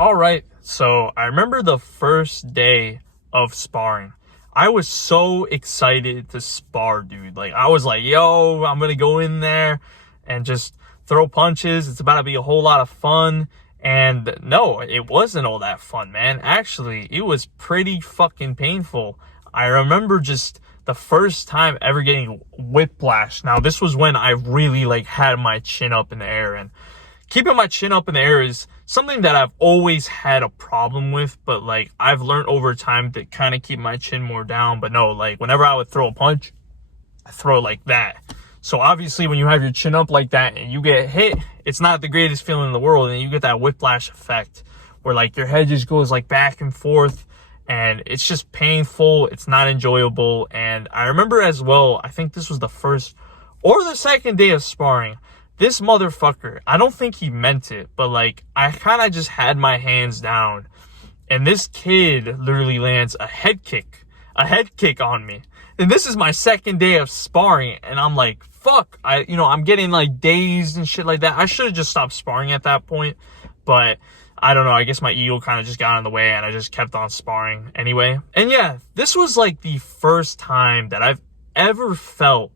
All right, so I remember the first day of sparring. I was so excited to spar, dude. Like, I was like, yo, I'm gonna go in there and just throw punches. It's about to be a whole lot of fun. And no, it wasn't all that fun, man. Actually, it was pretty fucking painful. I remember just the first time ever getting whiplash. Now, this was when I really like had my chin up in the air, and keeping my chin up in the air is something that I've always had a problem with, but like I've learned over time to kind of keep my chin more down. But no, like whenever I would throw a punch, I throw it like that. So obviously when you have your chin up like that and you get hit, it's not the greatest feeling in the world, and you get that whiplash effect where like your head just goes like back and forth, and it's just painful. It's not enjoyable. And I remember as well, I think this was the first or the second day of sparring, this motherfucker, I don't think he meant it, but like I kind of just had my hands down, and this kid literally lands a head kick on me. And this is my second day of sparring, and I'm like, fuck, I'm getting like dazed and shit like that. I should have just stopped sparring at that point, but I don't know. I guess my ego kind of just got in the way, and I just kept on sparring anyway. And yeah, this was like the first time that I've ever felt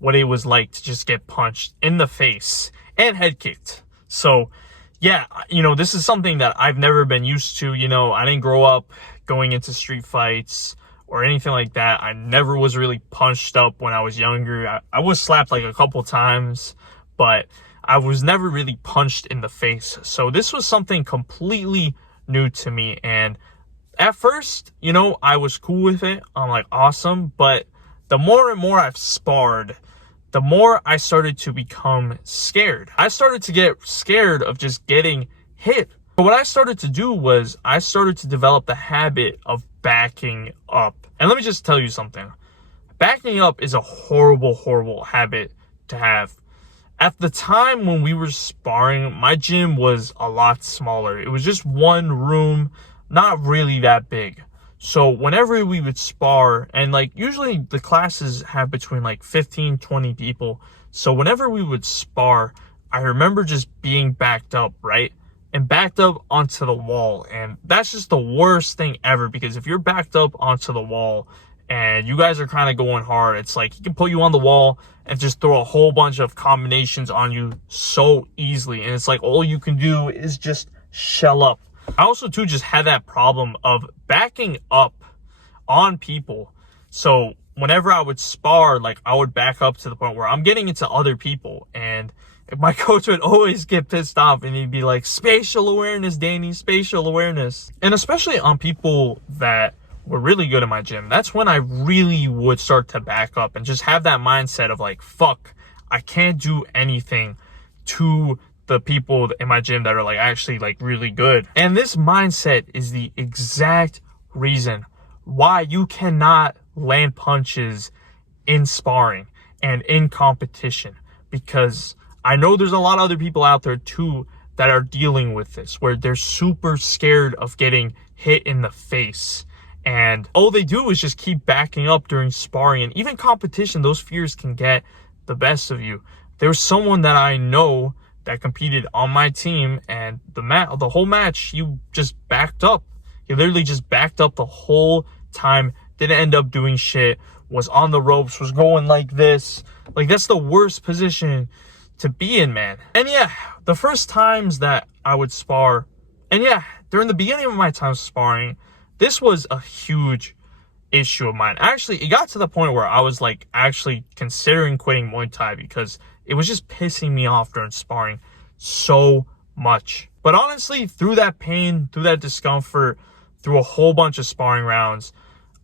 what it was like to just get punched in the face and head kicked. So yeah, this is something that I've never been used to. I didn't grow up going into street fights or anything like that. I never was really punched up when I was younger. I was slapped like a couple times, but I was never really punched in the face. So this was something completely new to me. And at first, I was cool with it. I'm like, awesome. But the more and more I've sparred, the more I started to become scared. I started to get scared of just getting hit. But what I started to do was I started to develop the habit of backing up. And let me just tell you something. Backing up is a horrible, horrible habit to have. At the time when we were sparring, my gym was a lot smaller. It was just one room, not really that big. So whenever we would spar, and like usually the classes have between like 15, 20 people. So whenever we would spar, I remember just being backed up, right? And backed up onto the wall. And that's just the worst thing ever, because if you're backed up onto the wall and you guys are kind of going hard, it's like he can put you on the wall and just throw a whole bunch of combinations on you so easily. And it's like all you can do is just shell up. I also too just had that problem of backing up on people. So whenever I would spar, like I would back up to the point where I'm getting into other people, and my coach would always get pissed off, and he'd be like, spatial awareness, Danny, spatial awareness. And especially on people that were really good in my gym, that's when I really would start to back up and just have that mindset of like, fuck, I can't do anything to the people in my gym that are like actually like really good. And this mindset is the exact reason why you cannot land punches in sparring and in competition, because I know there's a lot of other people out there too that are dealing with this, where they're super scared of getting hit in the face, and all they do is just keep backing up during sparring. And even competition, those fears can get the best of you. There's someone that I know that competed on my team, and the whole match, he just backed up. He literally just backed up the whole time, didn't end up doing shit, was on the ropes, was going like this. Like, that's the worst position to be in, man. And yeah, the first times that I would spar, and yeah, during the beginning of my time sparring, this was a huge issue of mine. Actually, it got to the point where I was like actually considering quitting Muay Thai, because it was just pissing me off during sparring so much. But honestly, through that pain, through that discomfort, through a whole bunch of sparring rounds,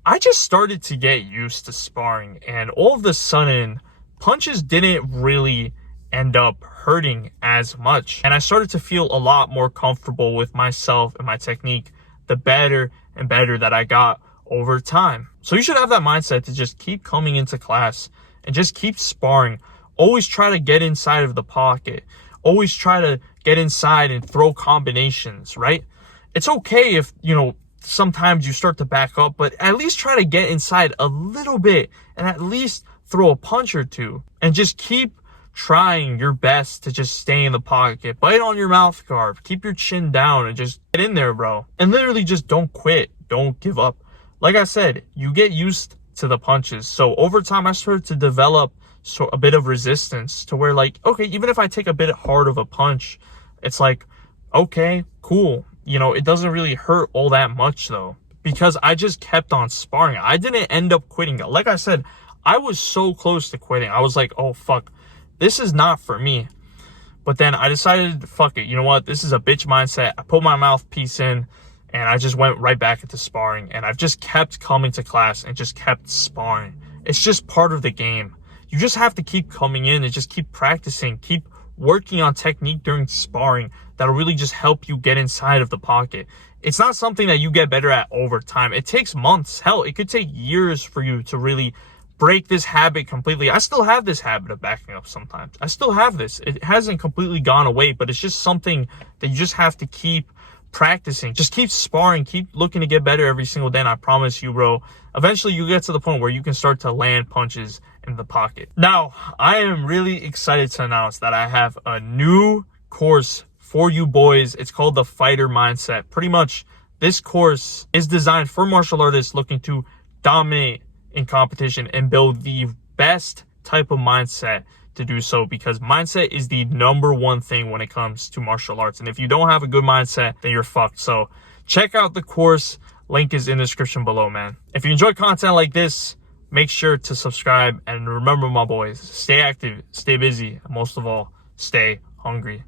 I just started to get used to sparring. And all of a sudden, punches didn't really end up hurting as much. And I started to feel a lot more comfortable with myself and my technique, the better and better that I got over time. So you should have that mindset to just keep coming into class and just keep sparring. Always try to get inside of the pocket. Always try to get inside and throw combinations, right? It's okay if, sometimes you start to back up, but at least try to get inside a little bit and at least throw a punch or two, and just keep trying your best to just stay in the pocket. Bite on your mouth guard. Keep your chin down and just get in there, bro. And literally just don't quit. Don't give up. Like I said, you get used to the punches. So over time, I started to develop a bit of resistance to where, like, okay, even if I take a bit hard of a punch, it's like, okay, cool. You know, it doesn't really hurt all that much though, because I just kept on sparring. I didn't end up quitting. Like I said, I was so close to quitting. I was like, oh, fuck, this is not for me. But then I decided, fuck it. You know what? This is a bitch mindset. I put my mouthpiece in and I just went right back into sparring. And I've just kept coming to class and just kept sparring. It's just part of the game. You just have to keep coming in and just keep practicing, keep working on technique during sparring. That'll really just help you get inside of the pocket. It's not something that you get better at over time. It takes months. Hell, it could take years for you to really break this habit completely. I still have this habit of backing up sometimes. I still have this. It hasn't completely gone away, but it's just something that you just have to keep practicing. Just keep sparring, keep looking to get better every single day. And I promise you, bro, eventually you get to the point where you can start to land punches in the pocket. Now, I am really excited to announce that I have a new course for you boys. It's called the Fighter Mindset. Pretty much this course is designed for martial artists looking to dominate in competition and build the best type of mindset to do so, because mindset is the #1 thing when it comes to martial arts. And if you don't have a good mindset, then you're fucked. So check out the course. Link is in the description below, man. If you enjoy content like this, make sure to subscribe. And remember, my boys, stay active, stay busy, and most of all, stay hungry.